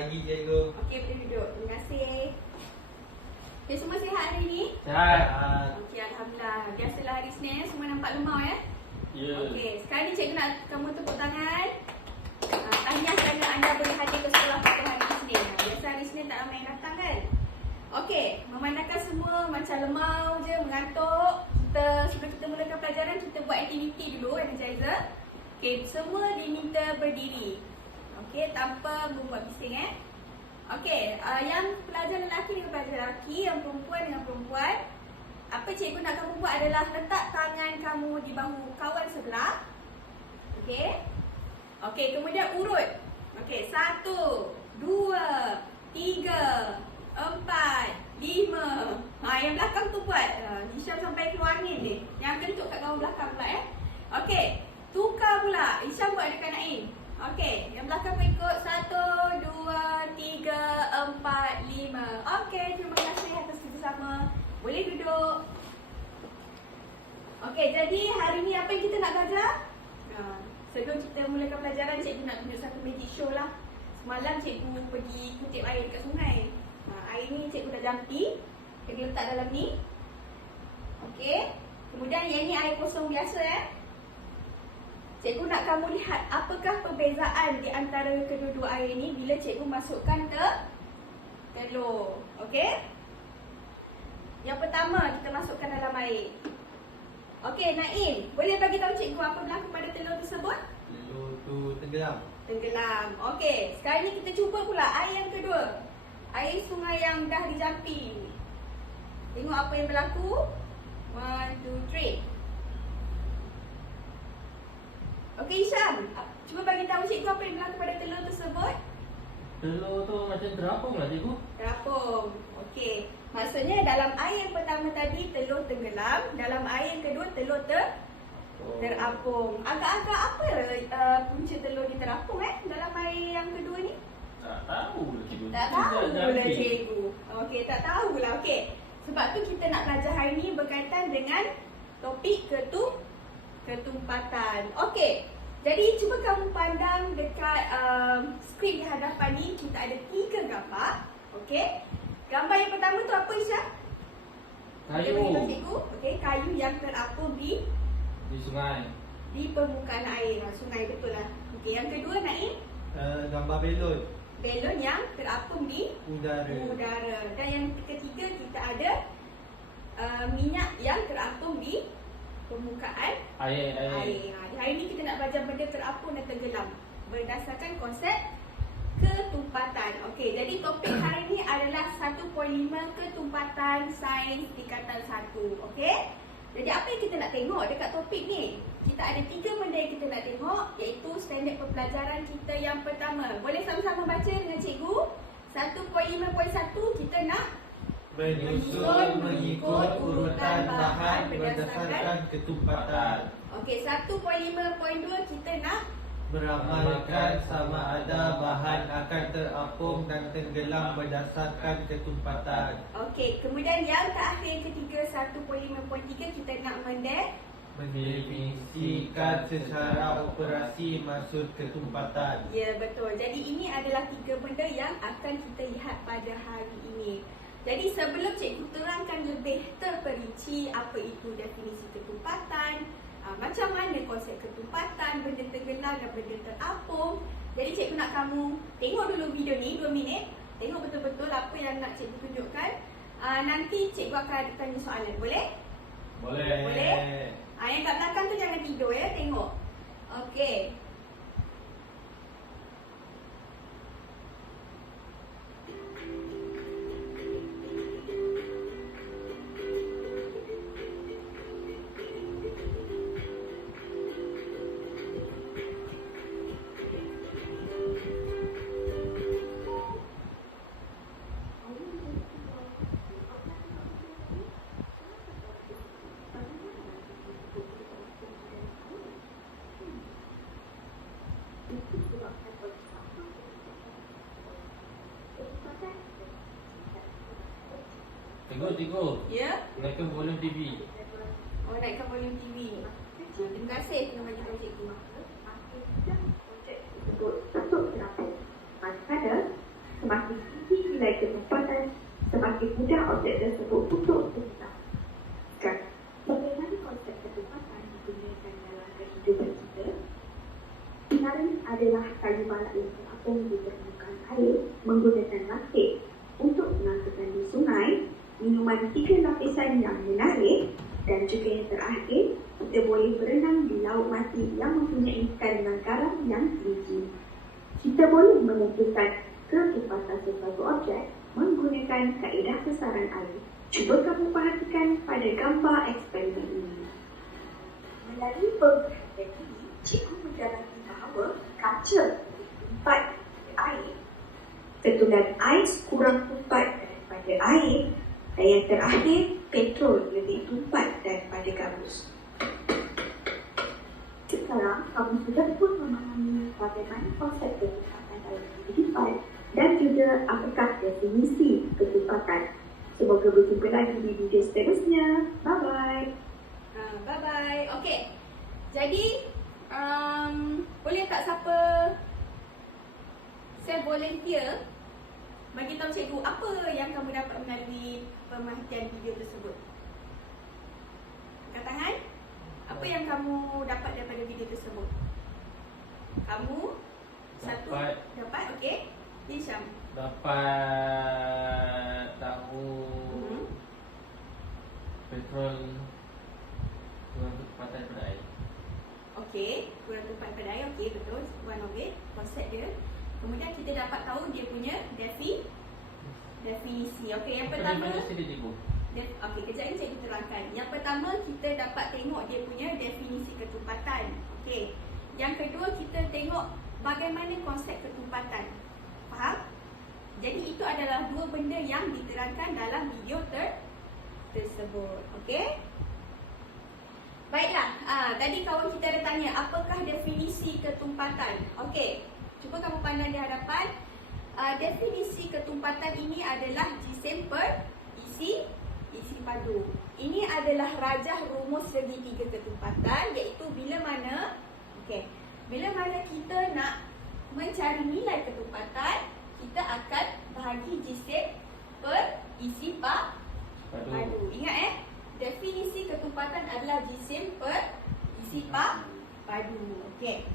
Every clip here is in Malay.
pagi cikgu. Okey, boleh duduk. Terima kasih. Okay, semua sihat hari ni? Sihat. Okey, Alhamdulillah. Biasalah hari Isnin semua nampak lemau ya? Ya. Okey, sekarang ni cikgu nak kamu tepuk tangan. Tahniah kerana anda boleh hadir ke sekolah pada hari Isnin. Biasa hari Isnin tak ramai yang datang kan? Okey, memandangkan semua macam lemau je, mengantuk. Sebelum kita mulakan pelajaran, kita buat aktiviti dulu, energizer. Okey, semua diminta berdiri. Okey, tanpa membuat bising Okey, yang pelajar lelaki dengan pelajar lelaki, yang perempuan dengan perempuan. Apa cikgu nak kamu buat adalah letak tangan kamu di bahu kawan sebelah. Okey. Okey, kemudian urut. Okey, 1, 2, 3, 4, 5. Yang belakang tu buat. Hisham sampai keluar angin ni. Yang kentut kat kawan belakang pula Okey, tukar pula. Hisham buat dekat Naim. Okey, yang belakang pun ikut. 1, 2, 3, 4, 5. Okey, terima kasih atas kerjasama. Boleh duduk. Okey, jadi hari ni apa yang kita nak belajar? Sebelum kita mulakan pelajaran, cikgu nak tunjuk satu magic show lah. Semalam cikgu pergi kutip air dekat sungai. Air ni cikgu dah jampi. Cikgu letak dalam ni. Okey. Kemudian yang ni air kosong biasa Cikgu nak kamu lihat apakah perbezaan di antara kedua-dua air ni bila cikgu masukkan ke telur. Okey? Yang pertama kita masukkan dalam air. Okey, Naim, boleh bagi tahu cikgu apa berlaku pada telur tersebut? Telur tu tenggelam. Tenggelam. Okey, sekarang ni kita cuba pula air yang kedua. Air sungai yang dah dijampi. Tengok apa yang berlaku. 1, 2, 3. Okey, Hisham, cuba bagi tahu cikgu apa yang berlaku pada telur tersebut. Telur tu macam terapung lah cikgu. Terapung. Okey. Maksudnya dalam air yang pertama tadi telur tenggelam, dalam air yang kedua telur terapung. Agak-agak apa punca telur ni terapung dalam air yang kedua ni? Tak tahu lah cikgu. Tak tahu lah cikgu. Okey, tak tahulah. Okey. Sebab tu kita nak belajar hari ni berkaitan dengan topik ketumpatan. Okey. Jadi cuba kamu pandang dekat skrin di hadapan ni, kita ada 3 gambar. Okey. Gambar yang pertama tu apa Isya? Kayu. Okey, kayu yang terapung di sungai. Di permukaan air. Sungai betul lah. Okey, yang kedua Naim? Gambar belon. Belon yang terapung di udara. Dan yang ketiga kita ada minyak yang terapung di permukaan air. Hari ni kita nak belajar benda terapung dan tenggelam berdasarkan konsep ketumpatan. Okey, jadi topik hari ni adalah 1.5 ketumpatan sains tingkatan 1. Okey? Jadi apa yang kita nak tengok dekat topik ni? Kita ada 3 benda yang kita nak tengok, iaitu standard pembelajaran kita yang pertama. Boleh sama-sama baca dengan cikgu? 1.5.1 kita nak menyusun mengikut urutan bahan berdasarkan ketumpatan. Okey, 1.5.2 kita nak meramalkan sama ada bahan akan terapung dan tenggelam berdasarkan ketumpatan. Okey, kemudian yang terakhir ketiga 1.5.3 kita nak mendefinisikan secara operasi maksud ketumpatan. Ya, betul. Jadi ini adalah 3 benda yang akan kita lihat pada hari ini. Jadi sebelum cikgu terangkan lebih terperinci apa itu definisi ketumpatan, macam mana konsep ketumpatan, benda tenggelam dan benda terapung. Jadi cikgu nak kamu tengok dulu video ni 2 minit. Tengok betul-betul apa yang nak cikgu tunjukkan. Nanti cikgu akan tanya soalan. Boleh? Boleh? Yang kat belakang tu jangan tidur tengok. Okey. Cikgu. Ya? Naikkan volume TV. Oh, naikkan volume TV. Terima kasih kerana bagi tahu cikgu. semakin mudah objek tersebut untuk bergerak. Sekarang, bagaimana konsep ketepatan digunakan dalam kehidupan kita? Sebenarnya adalah kayu balak yang terapung di permukaan air menggunakan rakit untuk mengangkutkan di sungai, minuman 3 lapisan yang menarik, dan juga yang terakhir, kita boleh berenang di laut mati yang mempunyai kandungan garam yang tinggi. Kita boleh menentukan ketepatan sesuatu objek menggunakan kaedah sesaran air. Cuba kamu perhatikan pada gambar eksperimen ini. Melalui pemerhatian ini, cikgu mendalami bahawa kaca lebih tumpat daripada air, ketulan ais kurang tumpat daripada air, dan yang terakhir, petrol lebih tumpat daripada gabus. Sekarang, kamu sudah pun memahami bagaimana konsep ketepatan dalam kehidupan dan juga apakah definisi ketepatan. Semoga berjumpa lagi di video seterusnya. Bye-bye. Bye-bye. Okey. Jadi, boleh tak siapa self volunteer bagi tahu cikgu apa yang kamu dapat melalui pemerhatian video tersebut? Angkat tangan. Apa yang kamu dapat daripada video tersebut? Kamu satu dapat, okey. Hisham dapat tahu petrol kurang ketepatan pada air. Okey, kurang tumpat pada air. Okey, betul. One of it, konsep dia. Kemudian kita dapat tahu dia punya definisi. Okey, yang pertama okey, kejap ni saya terangkan. Yang pertama kita dapat tengok dia punya definisi ketumpatan. Okey. Yang kedua kita tengok bagaimana konsep ketumpatan. Faham? Jadi itu adalah dua benda yang diterangkan dalam video tersebut. Okey? Baiklah, tadi kawan kita ada tanya apakah definisi ketumpatan. Okey, cuba kamu pandang di hadapan. Definisi ketumpatan ini adalah jisim per isi padu. Ini adalah rajah rumus segitiga ketumpatan, iaitu bila mana kita nak mencari nilai ketumpatan, kita akan bahagi jisim per isi padu. Ingat definisi ketumpatan adalah jisim per isi padu. Okey.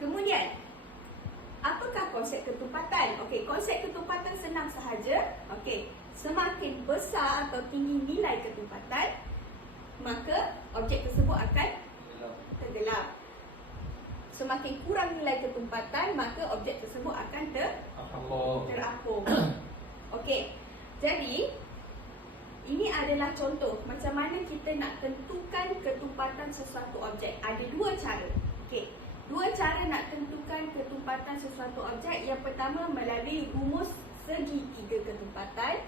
Kemudian, apakah konsep ketumpatan? Okey, konsep ketumpatan senang sahaja. Okey, semakin besar atau tinggi nilai ketumpatan, maka objek tersebut akan tenggelam. Semakin kurang nilai ketumpatan, maka objek tersebut akan terapung. Okey. Jadi, ini adalah contoh macam mana kita nak tentukan ketumpatan sesuatu objek. Ada dua cara. Okey. Dua cara nak tentukan ketumpatan sesuatu objek. Yang pertama melalui rumus segitiga ketumpatan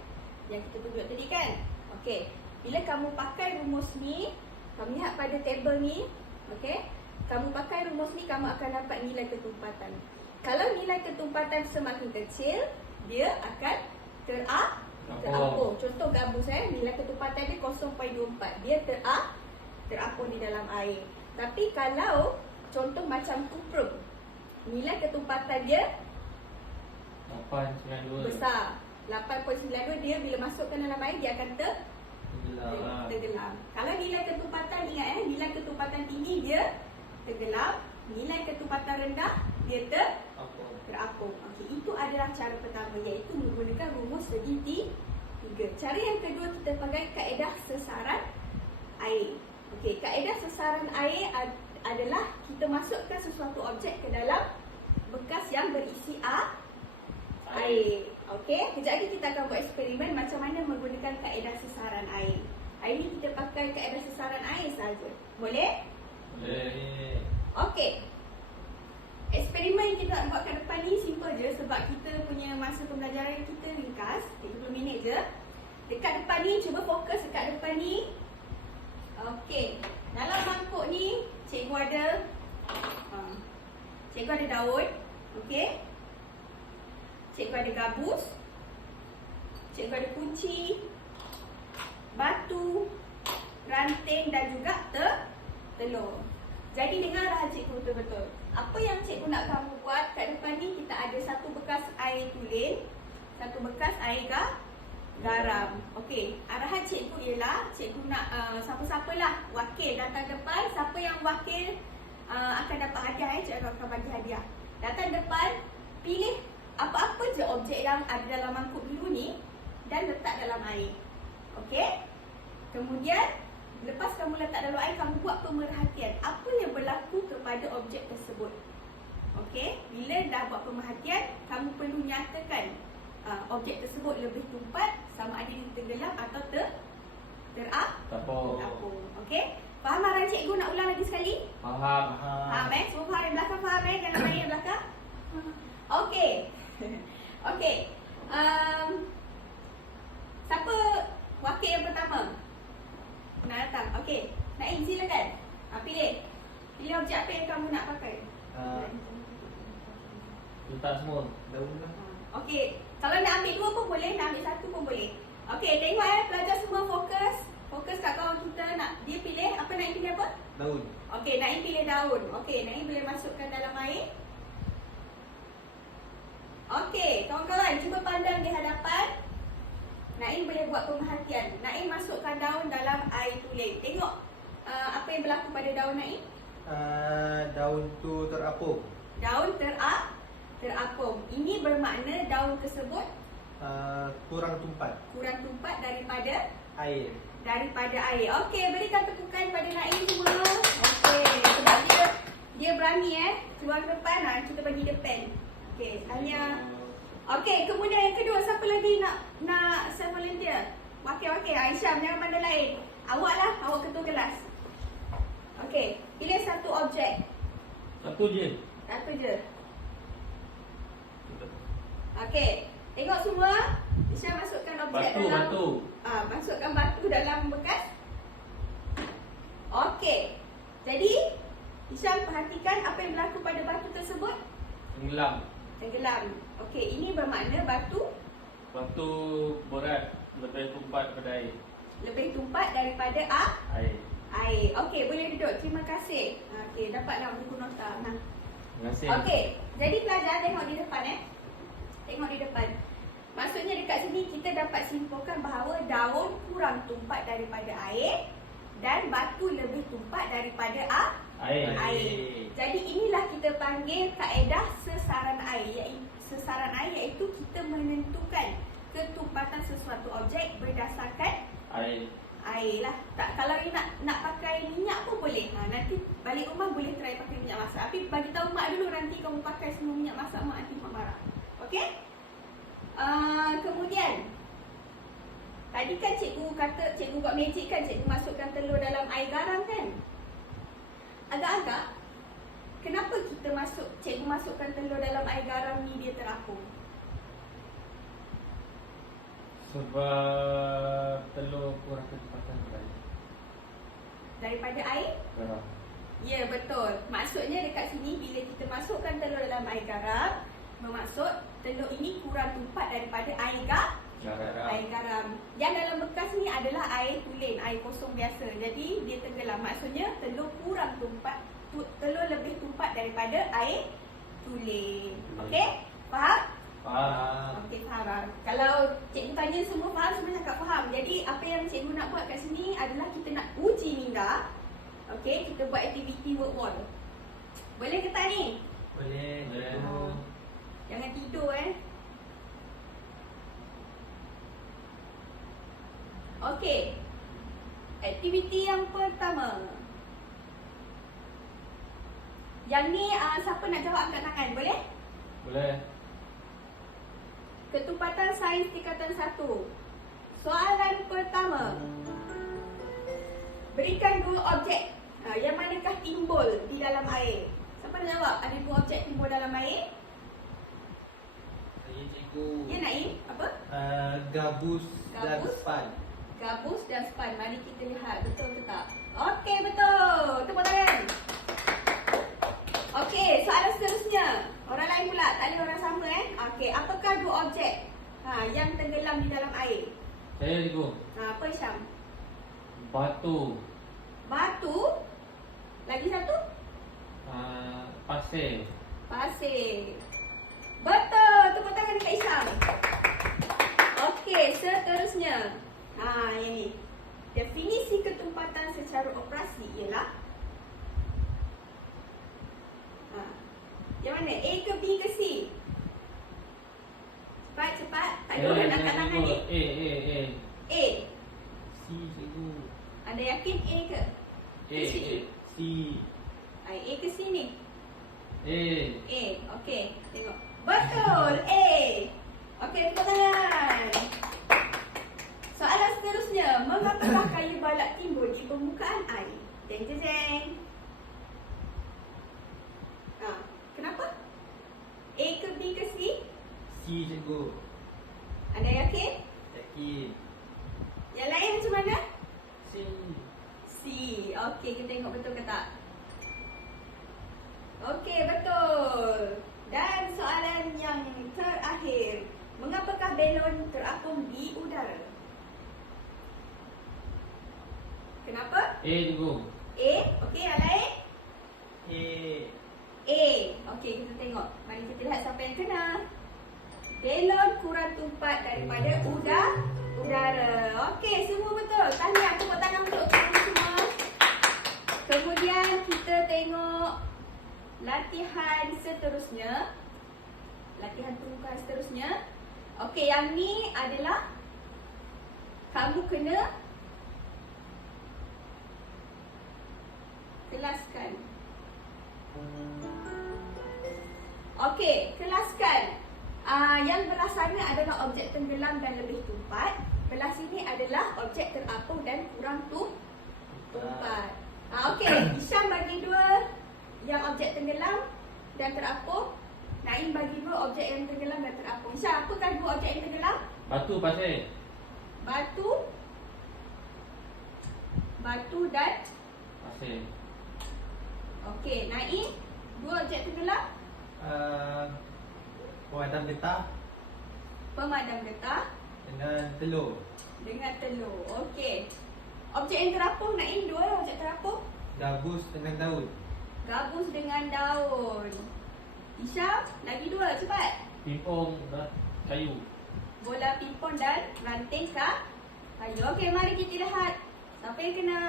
yang kita tunjuk tadi kan. Okey. Bila kamu pakai rumus ni, kamu lihat pada tabel ni, okey. Kamu pakai rumus ni, kamu akan dapat nilai ketumpatan. Kalau nilai ketumpatan semakin kecil, dia akan terapung. Contoh gabus nilai ketumpatan dia 0.24. Dia terapung di dalam air. Tapi kalau contoh macam kuprum, nilai ketumpatan dia 892 besar. 8.92, dia bila masukkan dalam air dia akan tenggelam. Kalau nilai ketumpatan, ingat nilai ketumpatan tinggi dia tenggelam, nilai ketumpatan rendah dia terapung. Okey, itu adalah cara pertama, iaitu menggunakan rumus segitiga. Cara yang kedua, kita pakai kaedah sesaran air. Okey, kaedah sesaran air adalah kita masukkan sesuatu objek ke dalam bekas yang berisi air. Okey, kejap lagi kita akan buat eksperimen macam mana menggunakan kaedah sesaran air. Hari ini kita pakai kaedah sesaran air saja. Boleh? Boleh. Okey. Eksperimen yang kita nak buat kat depan ni simple je sebab kita punya masa pembelajaran kita ringkas, 30 minit je. Dekat depan ni, cuba fokus dekat depan ni. Okey. Dalam mangkuk ni, cikgu ada daun. Okey. Cikgu ada gabus. Cikgu ada kunci, batu, ranting dan juga telur. Jadi dengarlah cikgu betul-betul. Apa yang cikgu nak kamu buat kat depan ni, kita ada satu bekas air tulen, satu bekas air garam. Okey, arahan cikgu ialah cikgu nak siapa-siapalah wakil datang depan. Siapa yang wakil akan dapat hadiah. Cikgu akan bagi hadiah. Datang depan, pilih apa-apa je objek yang ada dalam mangkuk biru ni dan letak dalam air. Okey? Kemudian lepas kamu letak dalam air, kamu buat pemerhatian apa yang berlaku kepada objek tersebut. Okey, bila dah buat pemerhatian, kamu perlu nyatakan objek tersebut lebih tumpat, sama ada dia tenggelam atau Tapau. terapung. Okey, faham arahan cikgu? Nak ulang lagi sekali? Faham. Faham semua faham yang belakang faham jangan main yang belakang. Okey. Okey. Siapa wakil yang pertama? Nak datang. Okey. Naim silakan. Pilih. Pilih objek apa yang kamu nak pakai. Letak semua. Daun lah. Okey. Kalau nak ambil dua pun boleh, nak ambil satu pun boleh. Okey, tengok pelajar semua fokus. Fokus kat kawan kita nak dia pilih apa, Naim pilih apa? Daun. Okey, Naim pilih daun. Okey, Naim boleh masukkan dalam air. Okey, kawan-kawan cuba pandang di hadapan. Naim boleh buat pemerhatian. Naim masukkan daun dalam air tulen. Tengok apa yang berlaku pada daun Naim. Daun tu terapung. Daun terapung. Ini bermakna daun tersebut Kurang tumpat kurang tumpat daripada air. Okey, berikan tepukan pada Naim semua. Okey, sebab dia berani keluar ke depan. Kita bagi dia pen. Okey, Alia. Okey, kemudian yang kedua, siapa lagi nak self volunteer? Wakil-wakil, Aisyah jangan pandai lain. Awak ketua kelas. Okey, pilih satu objek. Satu je. Satu je. Okey, tengok semua. Aisyah masukkan objek Batu. Masukkan batu dalam bekas. Okey. Jadi, Aisyah perhatikan apa yang berlaku pada batu tersebut. Tenggelam. Okey, ini bermakna batu berat, lebih tumpat daripada air. lebih tumpat daripada air. Okey, boleh duduk. Terima kasih. Okey, dapatlah buku nota. Terima kasih. Okey, jadi pelajar tengok di depan Tengok di depan. Maksudnya dekat sini kita dapat simpulkan bahawa daun kurang tumpat daripada air dan batu lebih tumpat daripada air. Jadi inilah kita panggil kaedah sesaran air. Sesaran air iaitu kita menentukan ketumpatan sesuatu objek berdasarkan air lah. Tak, kalau you nak pakai minyak pun boleh. Nanti balik rumah boleh try pakai minyak masak. Tapi bagi tahu mak dulu, nanti kamu pakai semua minyak masak, mak nanti mak marah. Okey? Kemudian tadi kan cikgu kata, cikgu buat magic kan, cikgu masukkan telur dalam air garam kan? Agak-agak kenapa cikgu masukkan telur dalam air garam ni dia terapung? Sebab telur kurang kecepatan Daripada air? garam. Ya, betul. Maksudnya dekat sini bila kita masukkan telur dalam air garam, bermaksud telur ini kurang tumpat daripada air garam. Yang dalam bekas ni adalah air tulen, air kosong biasa. Jadi dia tenggelam. Maksudnya telur kurang tumpat, telur lebih tumpat daripada air tulen. Okey? Faham? Faham. Okey, faham. Kalau cikgu tanya semua faham, semua cakap faham. Jadi apa yang cikgu nak buat kat sini adalah kita nak uji minda. Okey, kita buat aktiviti work wall. Boleh ke tak ni? Boleh. Jangan tidur Okey. Aktiviti yang pertama. Yang ni siapa nak jawab angkat tangan, boleh? Boleh. Ketumpatan sains tingkatan 1. Soalan pertama. Berikan dua objek yang manakah timbul di dalam air. Siapa nak jawab? Ada dua objek timbul dalam air. Saya cikgu. Ya, Naim? Apa? Gabus dan Gabus? span. Gabus dan span. Mari kita lihat betul ke tak. Okey, betul. Tepuk tangan. Okey, soalan seterusnya. Orang lain pula, tak boleh orang sama Okey, apakah dua objek yang tenggelam di dalam air? Saya cikgu. Apa Syam? Batu. Batu. Lagi satu? Pasir. Pasir. Betul. Tepuk tangan dekat Isyam. Okey. Okey, seterusnya. Yang ni. Definisi ketumpatan secara operasi ialah yang mana? A ke B ke C? Cepat. Tak ada orang angkat tangan ni. A. A. C cikgu. Anda yakin A ke? A. C. A ke C ni? A. A. Okey, tengok. Betul, A. Okey, tepuk tangan. Soalan seterusnya, mengapakah kayu balak timbul di permukaan air? Jeng. Kenapa? A ke B ke C? C cikgu. Anda yakin? Yakin. Yang lain macam mana? C. C. Okey, kita tengok betul ke tak? Okey, betul. Dan soalan yang terakhir, mengapakah belon terapung di udara? Kenapa? A cikgu. A. Okey, yang lain? A. A. Okey, kita tengok. Mari kita lihat siapa yang kena. Belon kurang tumpat daripada udara. Okey, semua betul. Tahniah, tepuk tangan untuk kamu semua. Kemudian kita tengok latihan seterusnya. Latihan permukaan seterusnya. Okey, yang ni adalah kamu kena kelaskan. Okey, kelaskan. Yang belah sana adalah objek tenggelam dan lebih tumpat. Belah sini adalah objek terapung dan kurang tumpat. Okey, Isyam bagi dua yang objek tenggelam dan terapung. Naim bagi dua objek yang tenggelam dan terapung. Isyam, apakah dua objek yang tenggelam? Batu pasir. Batu dan Pasir. okey, Naim, dua objek tenggelam, Pemadam getah pemadam getah dengan telur. dengan telur. Okey. Objek yang terapung, Naim, dua objek terapung. Gabus dengan daun. Gabus dengan daun. Isyam, lagi dua, cepat. Pingpong dan kayu. Bola pingpong dan ranting kayu. Okey, mari kita lihat siapa yang kena.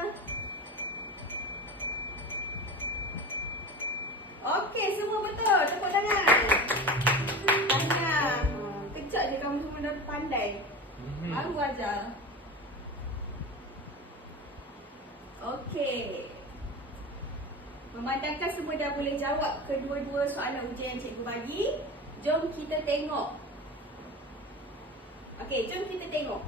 Okey, semua betul. Tepuk tangan. Tahniah. Kejap je kamu semua dah pandai. Baru ajar. Okey. Memandangkan semua dah boleh jawab kedua-dua soalan ujian yang cikgu bagi, jom kita tengok. Okey, jom kita tengok.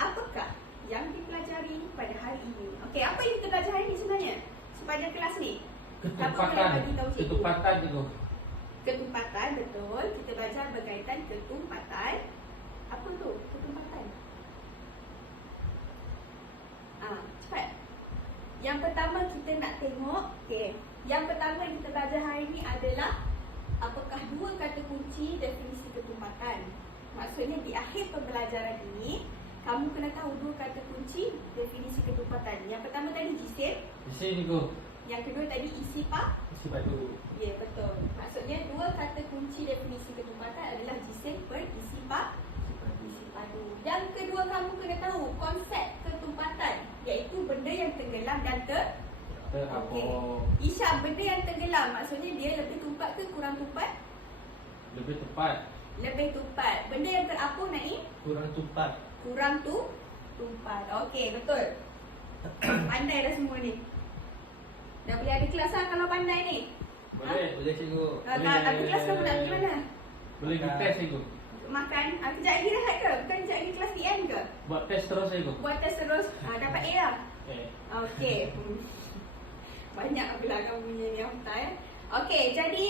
Apakah yang dipelajari pada hari ini? Okey, apa yang kita belajar hari ini sebenarnya? Sepanjang kelas ni? Siapa boleh bagi tahu cikgu? Ketumpatan cikgu. Ketumpatan, betul. Kita belajar berkaitan ketumpatan. Apa tu? Ketumpatan. Cepat. Yang pertama kita nak tengok, okey. Yang pertama yang kita belajar hari ini adalah apakah dua kata kunci definisi ketumpatan. Maksudnya di akhir pembelajaran ini, kamu kena tahu dua kata kunci definisi ketumpatan. Yang pertama tadi jisim, Di sini cikgu. yang kedua tadi isi Isi batu. Ya, betul. Maksudnya dua kata kunci definisi ketumpatan adalah jisim per isi padu. Yang kedua kamu kena tahu konsep ketumpatan, iaitu benda yang tenggelam dan Terapung. Isya, benda yang tenggelam maksudnya dia lebih tumpat ke kurang tumpat? Lebih tepat. Lebih tumpat. Benda yang terapung, Naim? Kurang tumpat. Kurang tumpat. Okey, betul. Pandai dah semua ni. Dah boleh ada kelas lah kalau pandai ni. Boleh. Boleh cikgu. Ada kelas kamu nak pergi mana? Boleh di test cikgu. Makan. Kejap lagi rehat ke? Bukan kejap lagi kelas TN ke? Buat test terus cikgu. Buat test terus. Dapat A lah. Okey. Banyak pula kamu punya ni Afta ya. Okey, jadi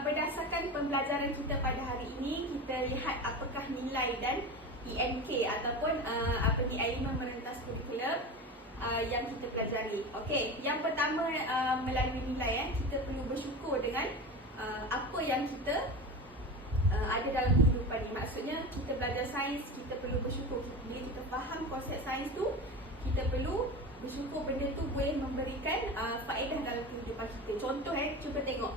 berdasarkan pembelajaran kita pada hari ini, kita lihat apakah nilai dan ENK ataupun ni elemen merentas kurikulum yang kita pelajari. Okey, yang pertama melalui nilai kita perlu bersyukur dengan apa yang kita ada dalam kehidupan ni. Maksudnya kita belajar sains, kita perlu bersyukur. Bila kita faham konsep sains tu, kita perlu bersyukur benda tu boleh memberikan faedah dalam kehidupan kita. Contoh cuba tengok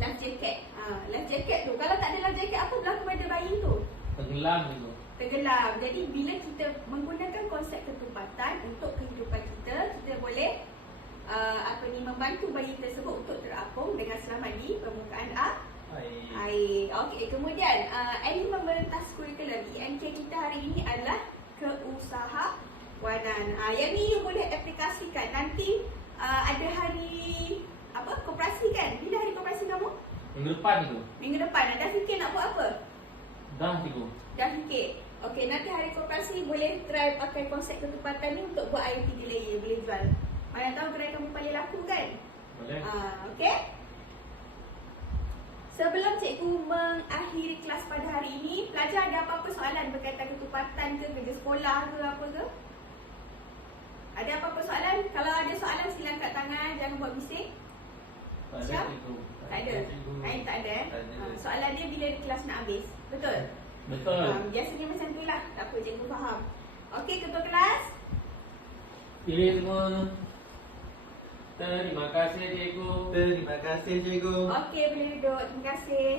life jacket. Life jacket tu, kalau tak ada life jacket, apa berlaku pada bayi tu? Tenggelam cikgu. tenggelam. Jadi bila kita menggunakan konsep ketupatan untuk kehidupan kita, kita boleh membantu bayi tersebut untuk terapung dengan selamat di permukaan air. Okey, kemudian elemen merentas kurikulum EMK kita hari ini adalah keusahawanan. Yang ni you boleh aplikasikan. Nanti ada hari koperasi kan? Bila hari koperasi kamu? Minggu depan tu. Minggu depan. Dah fikir nak buat apa? Dah cikgu. Dah fikir? Okey, nanti hari koperasi boleh try pakai konsep ketupatan ni untuk buat air 3 layer, boleh jual. Mana tahu gerai kamu paling laku kan? Boleh. Okey. Sebelum cikgu mengakhiri kelas pada hari ini, pelajar ada apa-apa soalan berkaitan ketupatan ke, kerja sekolah ke, apa ke? Ada apa-apa soalan? Kalau ada soalan sila angkat tangan, jangan buat bising. Tak ada Siap? cikgu. Tak ada? Tak ada eh? Tak ada. Soalan dia bila kelas nak habis. Betul? Betul. Biasanya macam tu lah. Tak apa, cikgu faham. Okey, ketua kelas. Pilih semua. Terima kasih cikgu. Terima kasih cikgu. Okey, boleh duduk. Terima kasih.